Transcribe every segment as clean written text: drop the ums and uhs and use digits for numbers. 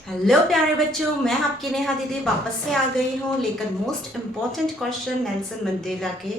Hello प्यारे बच्चों, मैं आपकी नेहा दीदी वापस से आ गई हूँ लेकर most important question Nelson Mandela के,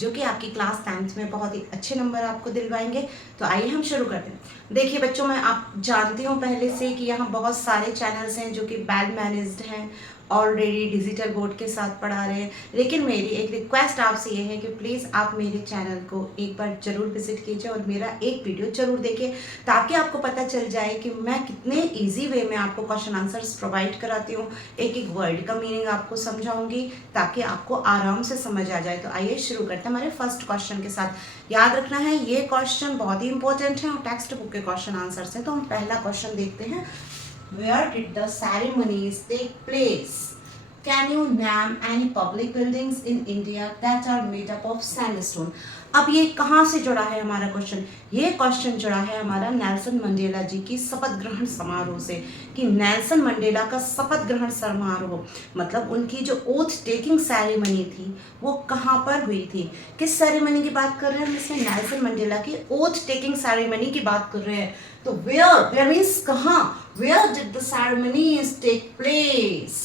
जो कि आपकी क्लास 10th में बहुत ही अच्छे नंबर आपको दिलवाएंगे। तो आइए हम शुरू करते हैं। देखिए बच्चों, मैं आप जानती हूँ पहले से कि यहाँ बहुत सारे चैनल्स हैं जो कि वेल मैनेज्ड हैं, ऑलरेडी डिजिटल बोर्ड के साथ पढ़ा रहे हैं। लेकिन मेरी एक रिक्वेस्ट आपसे ये है कि प्लीज़ आप मेरे चैनल को एक बार ज़रूर विजिट कीजिए और मेरा एक वीडियो ज़रूर देखिए, ताकि आपको पता चल जाए कि मैं कितने इजी वे में आपको क्वेश्चन आंसर्स प्रोवाइड कराती हूँ। एक एक वर्ड का मीनिंग आपको समझाऊंगी ताकि आपको आराम से समझ आ जाए। तो आइए शुरू करते हैं हमारे फर्स्ट क्वेश्चन के साथ। याद रखना है ये क्वेश्चन बहुत ही इंपॉर्टेंट है और टेक्स्ट बुक के क्वेश्चन आंसर्स हैं। तो हम पहला क्वेश्चन देखते हैं। Where did the ceremonies take place? Can you name any public buildings in India that are made up of sandstone? अब ये कहाँ से जुड़ा है हमारा क्वेश्चन? ये क्वेश्चन जुड़ा है हमारा नेल्सन मंडेला जी की शपथ ग्रहण समारोह से, कि नेल्सन मंडेला का शपथ ग्रहण समारोह मतलब उनकी जो ओथ टेकिंग सेरेमनी थी वो कहाँ पर हुई थी। किस सेरेमनी की बात कर रहे हैं हम इसमें? नेल्सन मंडेला की ओथ टेकिंग सेरेमनी की बात कर रहे हैं। तो वेयर मीन्स कहाँ? Where did the ceremonies take place?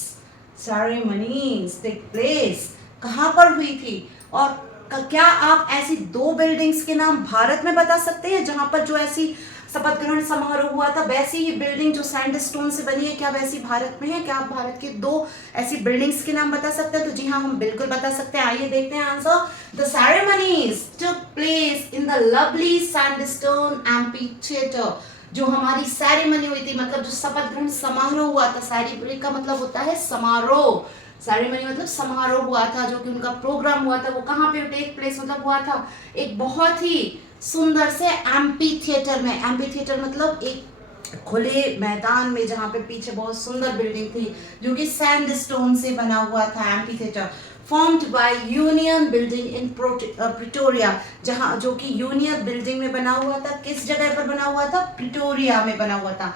Ceremonies take place कहाँ पर हुई थी? और क्या आप ऐसी दो बिल्डिंग्स के नाम भारत में बता सकते हैं जहां पर जो ऐसी शपथ ग्रहण समारोह हुआ था वैसी ही बिल्डिंग जो सैंडस्टोन से बनी है, क्या वैसी भारत में है? क्या आप भारत की दो ऐसी बिल्डिंग्स के नाम बता सकते हैं? तो जी हाँ, हम बिल्कुल बता सकते हैं। आइए देखते हैं answer. The ceremonies took place in the lovely sandstone amphitheatre. जो हमारी सेरेमनी हुई थी, मतलब जो शपथ ग्रहण समारोह हुआ था, सेरेमनी का मतलब होता है समारोह, सेरेमनी मतलब समारोह हुआ था, जो कि उनका प्रोग्राम हुआ था वो कहाँ पे टेक प्लेस मतलब हुआ था? एक बहुत ही सुंदर से एम्पी थिएटर में। एम्पी थिएटर मतलब एक खुले मैदान में जहाँ पे पीछे बहुत सुंदर बिल्डिंग थी जो कि सैंडस्टोन से बना हुआ था। Amphi theatre formed by union building in Pretoria, जहाँ जो कि यूनियन बिल्डिंग में बना हुआ था। किस जगह पर बना हुआ था? प्रिटोरिया में बना हुआ था,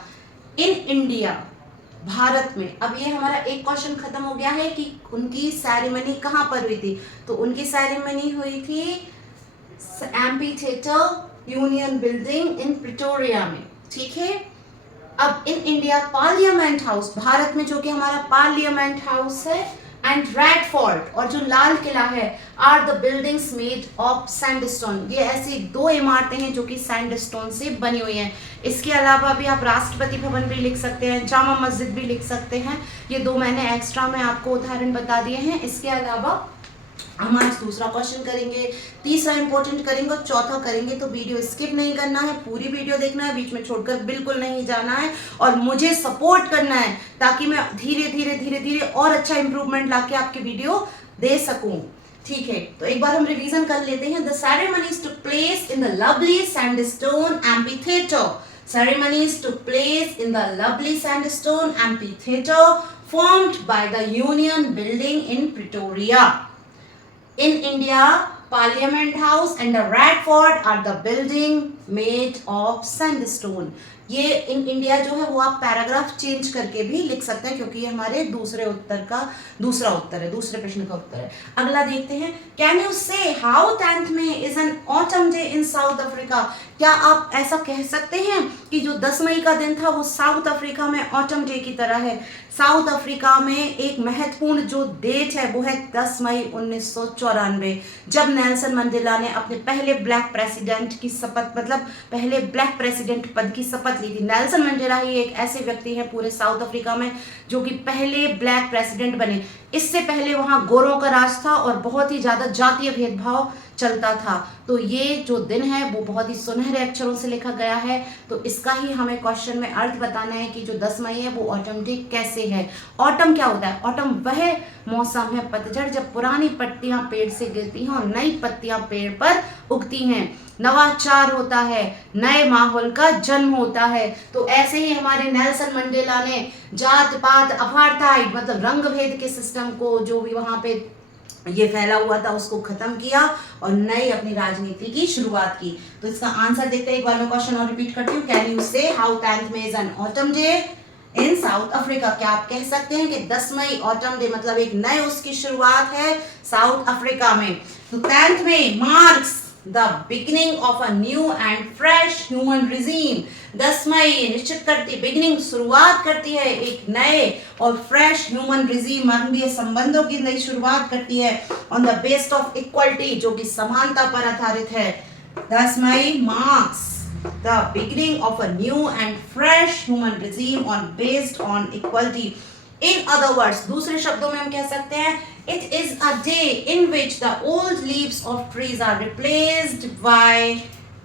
इन इंडिया, भारत में। अब ये हमारा एक क्वेश्चन खत्म हो गया है कि उनकी सेरेमनी कहाँ पर हुई थी। तो उनकी सेरेमनी हुई थी amphitheatre union building in Pretoria में, ठीक है। अब in India parliament house, Bharat में जो कि हमारा पार्लियामेंट हाउस है, एंड रेड फोर्ट और जो लाल किला है, are the buildings made of sandstone. ये ऐसी दो इमारतें हैं जो कि सैंडस्टोन से बनी हुई हैं। इसके अलावा भी आप राष्ट्रपति भवन भी लिख सकते हैं, जामा मस्जिद भी लिख सकते हैं। ये दो मैंने एक्स्ट्रा में आपको उदाहरण बता दिए हैं। इसके अलावा हम आज दूसरा क्वेश्चन करेंगे, तीसरा इंपॉर्टेंट करेंगे और चौथा करेंगे। तो वीडियो स्किप नहीं करना है, पूरी वीडियो देखना है, बीच में छोड़कर बिल्कुल नहीं जाना है और मुझे सपोर्ट करना है ताकि मैं धीरे धीरे और अच्छा इंप्रूवमेंट लाके आपके वीडियो दे सकूं, ठीक है। तो एक बार हम रिवीजन कर लेते हैं। The ceremonies took place in the lovely sandstone amphitheatre. Ceremonies took place in the lovely sandstone amphitheater formed by the Union Building in Pretoria. In India, Parliament House and the Red Fort are the building made of sandstone. ये in India जो है वो आप paragraph change करके भी लिख सकते हैं, क्योंकि ये हमारे दूसरे उत्तर का दूसरा उत्तर है, दूसरे प्रश्न का उत्तर है। अगला देखते हैं। कैन यू से हाउ 10th में is an autumn day in south Africa? क्या आप ऐसा कह सकते हैं कि जो 10 मई का दिन था वो साउथ अफ्रीका में ऑटम डे की तरह है? साउथ अफ्रीका में एक महत्वपूर्ण जो डेट है वो है 10 मई 1994, जब नेल्सन मंडेला ने अपने पहले ब्लैक प्रेसिडेंट की शपथ, मतलब पहले ब्लैक प्रेसिडेंट पद की शपथ ली थी। नेल्सन मंडेला ही एक ऐसे व्यक्ति हैं पूरे साउथ अफ्रीका में जो कि पहले ब्लैक प्रेसिडेंट बने। इससे पहले वहां गोरों का राज था और बहुत ही ज्यादा जातीय भेदभाव चलता था। तो ये जो दिन है वो बहुत ही सुनहरे अक्षरों से लिखा गया है। तो इसका ही हमें क्वेश्चन में अर्थ बताना है कि जो 10 मई है वो ऑटम डे कैसे है। ऑटम क्या होता है? ऑटम वह मौसम है, पतझड़, जब पुरानी पत्तियां पेड़ से गिरती हैं और नई पत्तियां पेड़ पर उगती हैं, नवाचार होता है, नए माहौल का जन्म होता है। तो ऐसे ही हमारे नेल्सन मंडेला ने जात पात अपार्थाइड मतलब रंग भेद के सिस्टम को, जो भी वहां पे ये फैला हुआ था, उसको खत्म किया और नई अपनी राजनीति की शुरुआत की। तो इसका आंसर देखते हैं। एक बार मैं क्वेश्चन और रिपीट करती हूँ। कैन यू से हाउ 10th में is an autumn day in south Africa? क्या आप कह सकते हैं कि 10 मई ऑटम डे मतलब एक नए उसकी शुरुआत है साउथ अफ्रीका में? तो 10th में marks the beginning of a new and fresh human regime. 10 मई निश्चित करती बिगिनिंग शुरुआत करती है एक नए और फ्रेश ह्यूमन रिजीम मानवीय संबंधों की नई शुरुआत करती है on the base of equality जो कि समानता पर आधारित है। 10 May marks the beginning of a new and fresh human regime on based on equality. In other words, दूसरे शब्दों में हम कह सकते हैं it is a day in which the old leaves of trees are replaced by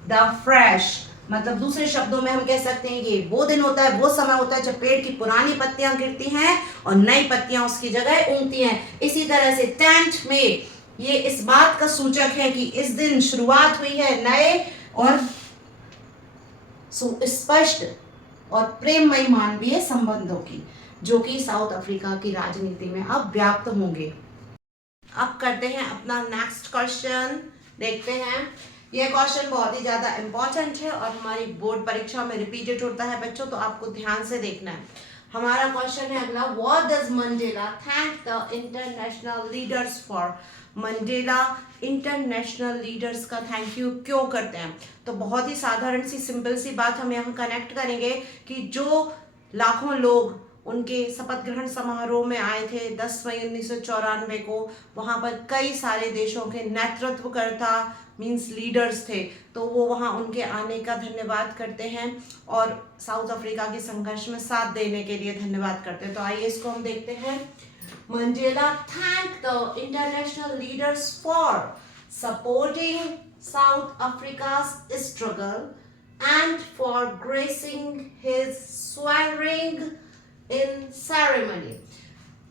the fresh। मतलब दूसरे शब्दों में हम कह सकते हैं ये वो दिन होता है, वो समय होता है जब पेड़ की पुरानी पत्तियां गिरती हैं और नई पत्तियां उसकी जगह उगती हैं। इसी तरह से 10th में ये इस बात का सूचक है कि इस दिन शुरुआत हुई है नए और स्पष्ट और प्रेममय मानवीय संबंधों की, जो कि साउथ अफ्रीका की राजनीति में अब व्याप्त होंगे। अब करते हैं अपना नेक्स्ट क्वेश्चन, देखते हैं। यह क्वेश्चन बहुत ही ज्यादा इंपॉर्टेंट है और हमारी बोर्ड परीक्षा में रिपीटेड होता है बच्चों, तो आपको ध्यान से देखना है। हमारा क्वेश्चन है अगला, what does Mandela thank the international leaders for. Mandela international leaders का थैंक यू क्यों करते हैं? तो बहुत ही साधारण सी सिंपल सी बात हम यहाँ कनेक्ट करेंगे कि जो लाखों लोग उनके शपथ ग्रहण समारोह में आए थे 10 मई 1994 को, वहां पर कई सारे देशों के नेतृत्वकर्ता मींस लीडर्स थे, तो वो वहां उनके आने का धन्यवाद करते हैं और साउथ अफ्रीका के संघर्ष में साथ देने के लिए धन्यवाद करते हैं। तो आइए इसको हम देखते हैं। Mandela thank the international leaders for supporting South Africa's struggle and for gracing his swearing in ceremony.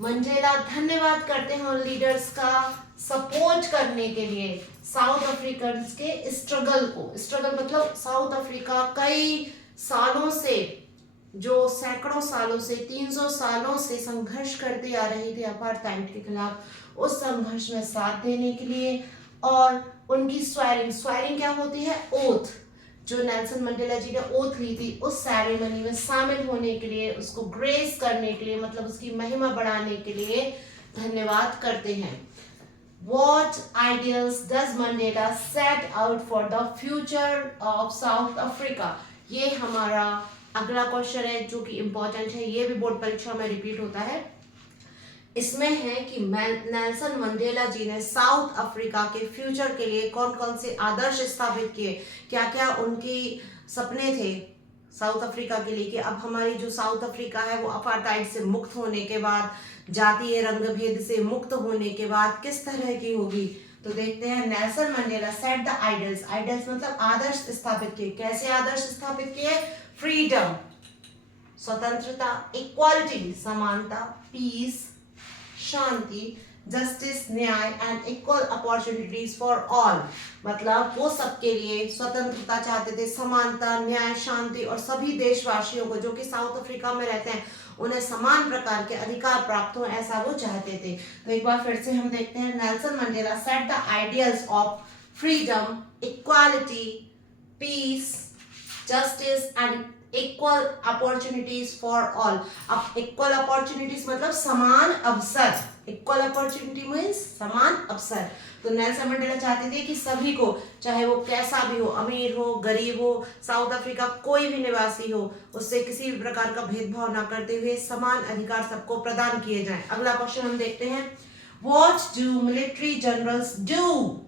Mandela धन्यवाद करते हैं उन लीडर्स का सपोर्ट करने के लिए साउथ अफ्रीकन के स्ट्रगल को। स्ट्रगल मतलब साउथ अफ्रीका कई सालों से, जो सैकड़ों सालों से 300 सालों से संघर्ष करती आ रही थी अपार्थाइड के खिलाफ, उस संघर्ष में साथ देने के लिए और उनकी स्वेरिंग क्या होती है? ओथ, जो नेल्सन मंडेला जी ने ओथ ली थी उस सेरेमनी में शामिल होने के लिए, उसको ग्रेस करने के लिए मतलब उसकी महिमा बढ़ाने के लिए धन्यवाद करते हैं। What ideals does Mandela set out for the future of South Africa? ये हमारा अगला क्वेश्चन है जो कि इम्पोर्टेंट है, ये भी बोर्ड परीक्षा में रिपीट होता है। इसमें है कि नेल्सन मंडेला जी ने साउथ अफ्रीका के फ्यूचर के लिए कौन कौन से आदर्श स्थापित किए, क्या क्या उनकी सपने थे साउथ अफ्रीका के लिए कि अब हमारी जो साउथ अफ्रीका है वो अपार्थाइड से मुक्त होने के बाद, जातीय रंग भेद से मुक्त होने के बाद किस तरह की होगी। तो देखते हैं, Nelson Mandela set the idols, idols मतलब आदर्श स्थापित किए। कैसे आदर्श स्थापित किए? फ्रीडम स्वतंत्रता, इक्वालिटी समानता, पीस शांति, जस्टिस न्याय and equal opportunities for all, मतलब वो सबके लिए स्वतंत्रता चाहते थे, समानता, न्याय, शांति और सभी देशवासियों को जो कि साउथ अफ्रीका में रहते हैं उन्हें समान प्रकार के अधिकार प्राप्त हो, ऐसा वो चाहते थे। तो एक बार फिर से हम देखते हैं, Nelson Mandela set the ideals of freedom, equality, peace, justice and equal opportunities for all. अब इक्वल अपॉर्चुनिटीज मतलब समान अवसर, इक्वल अपॉर्चुनिटी मीन्स समान अवसर। तो नेल्सन मंडेला चाहते थे कि सभी को, चाहे वो कैसा भी हो, अमीर हो, गरीब हो, साउथ अफ्रीका कोई भी निवासी हो, उससे किसी भी प्रकार का भेदभाव न करते हुए समान अधिकार सबको प्रदान किए जाएं। अगला क्वेश्चन हम देखते हैं, what do military generals do?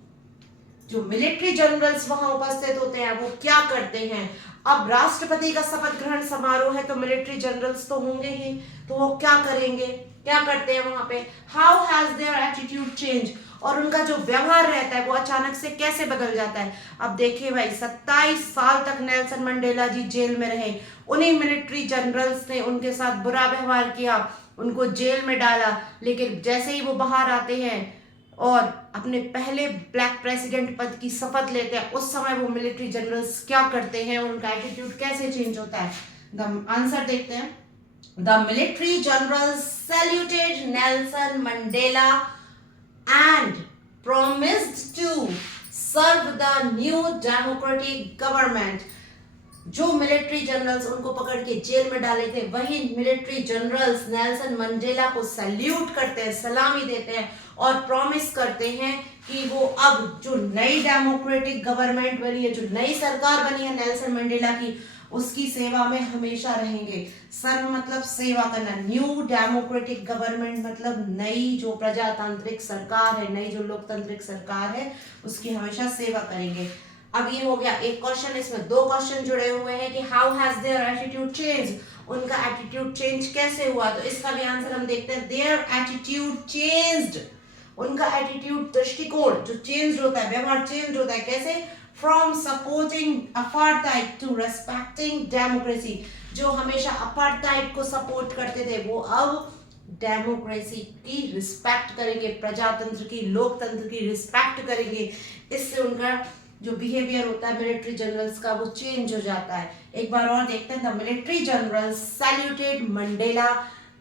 जो मिलिट्री जनरल्स वहां उपस्थित होते हैं वो क्या करते हैं? अब राष्ट्रपति का शपथ ग्रहण समारोह है तो मिलिट्री जनरल्स तो होंगे ही, तो वो क्या करेंगे, क्या करते हैं वहां पे? How has their attitude change, और उनका जो व्यवहार रहता है वो अचानक से कैसे बदल जाता है। अब देखिए भाई, 27 साल तक नेल्सन मंडेला जी जेल में रहे, उन्हीं मिलिट्री जनरल्स ने उनके साथ बुरा व्यवहार किया, उनको जेल में डाला, लेकिन जैसे ही वो बाहर आते हैं और अपने पहले ब्लैक प्रेसिडेंट पद की शपथ लेते हैं, उस समय वो मिलिट्री जनरल्स क्या करते हैं, उनका एटीट्यूड कैसे चेंज होता है? द आंसर देखते हैं, the military generals saluted Nelson Mandela and promised to serve the new democratic government. जो मिलिट्री जनरल्स उनको पकड़ के जेल में डाले थे, वही मिलिट्री जनरल्स नेल्सन मंडेला को सैल्यूट करते हैं, सलामी देते हैं और प्रॉमिस करते हैं कि वो अब जो नई डेमोक्रेटिक गवर्नमेंट बनी है, जो नई सरकार बनी है नेल्सन मंडेला की, उसकी सेवा में हमेशा रहेंगे। सर्व मतलब सेवा करना, न्यू डेमोक्रेटिक गवर्नमेंट मतलब नई जो प्रजातांत्रिक सरकार है, नई जो लोकतांत्रिक सरकार है, उसकी हमेशा सेवा करेंगे। अब ये हो गया एक क्वेश्चन, इसमें दो क्वेश्चन जुड़े हुए हैं कि how has their attitude change, उनका एटीट्यूड चेंज कैसे हुआ। तो इसका भी आंसर हम देखते हैं, देयर एटीट्यूड चेंज्ड, उनका एटीट्यूड दृष्टिकोण जो चेंज होता है, व्यवहार चेंज होता है, कैसे, from supporting apartheid to respecting democracy, जो हमेशा अपार्थाइड को सपोर्ट करते थे वो अब डेमोक्रेसी की रिस्पेक्ट करेंगे, प्रजातंत्र की, लोकतंत्र की रिस्पेक्ट करेंगे। इससे उनका जो बिहेवियर होता है मिलिट्री जनरल्स का वो चेंज हो जाता है। एक बार और देखते हैं, the military generals saluted Mandela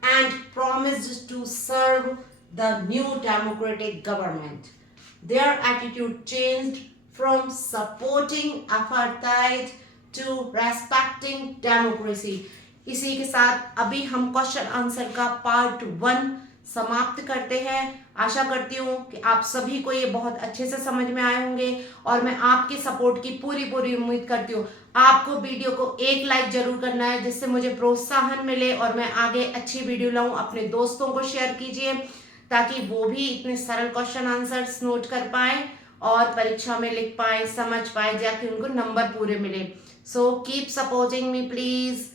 and promised to serve the new democratic government. Their attitude changed from supporting apartheid to respecting democracy. इसी के साथ अभी हम क्वेश्चन आंसर का पार्ट 1 समाप्त करते हैं। आशा करती हूँ कि आप सभी को ये बहुत अच्छे से समझ में आए होंगे और मैं आपके सपोर्ट की पूरी उम्मीद करती हूँ। आपको वीडियो को एक लाइक जरूर करना है जिससे मुझे प्रोत्साहन मिले और मैं आगे अच्छी वीडियो लाऊं। अपने दोस्तों को शेयर कीजिए ताकि वो भी इतने सरल क्वेश्चन आंसर्स नोट कर पाए और परीक्षा में लिख पाए, समझ पाए, जाके उनको नंबर पूरे मिले। So keep supporting me please.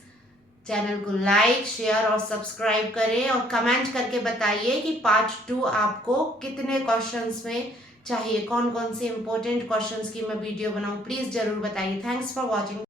Channel को लाइक, शेयर और सब्सक्राइब करें और कमेंट करके बताइए कि पार्ट 2 आपको कितने क्वेश्चंस में चाहिए, कौन कौन से इंपॉर्टेंट क्वेश्चंस की मैं वीडियो बनाऊं, प्लीज जरूर बताइए। Thanks for watching.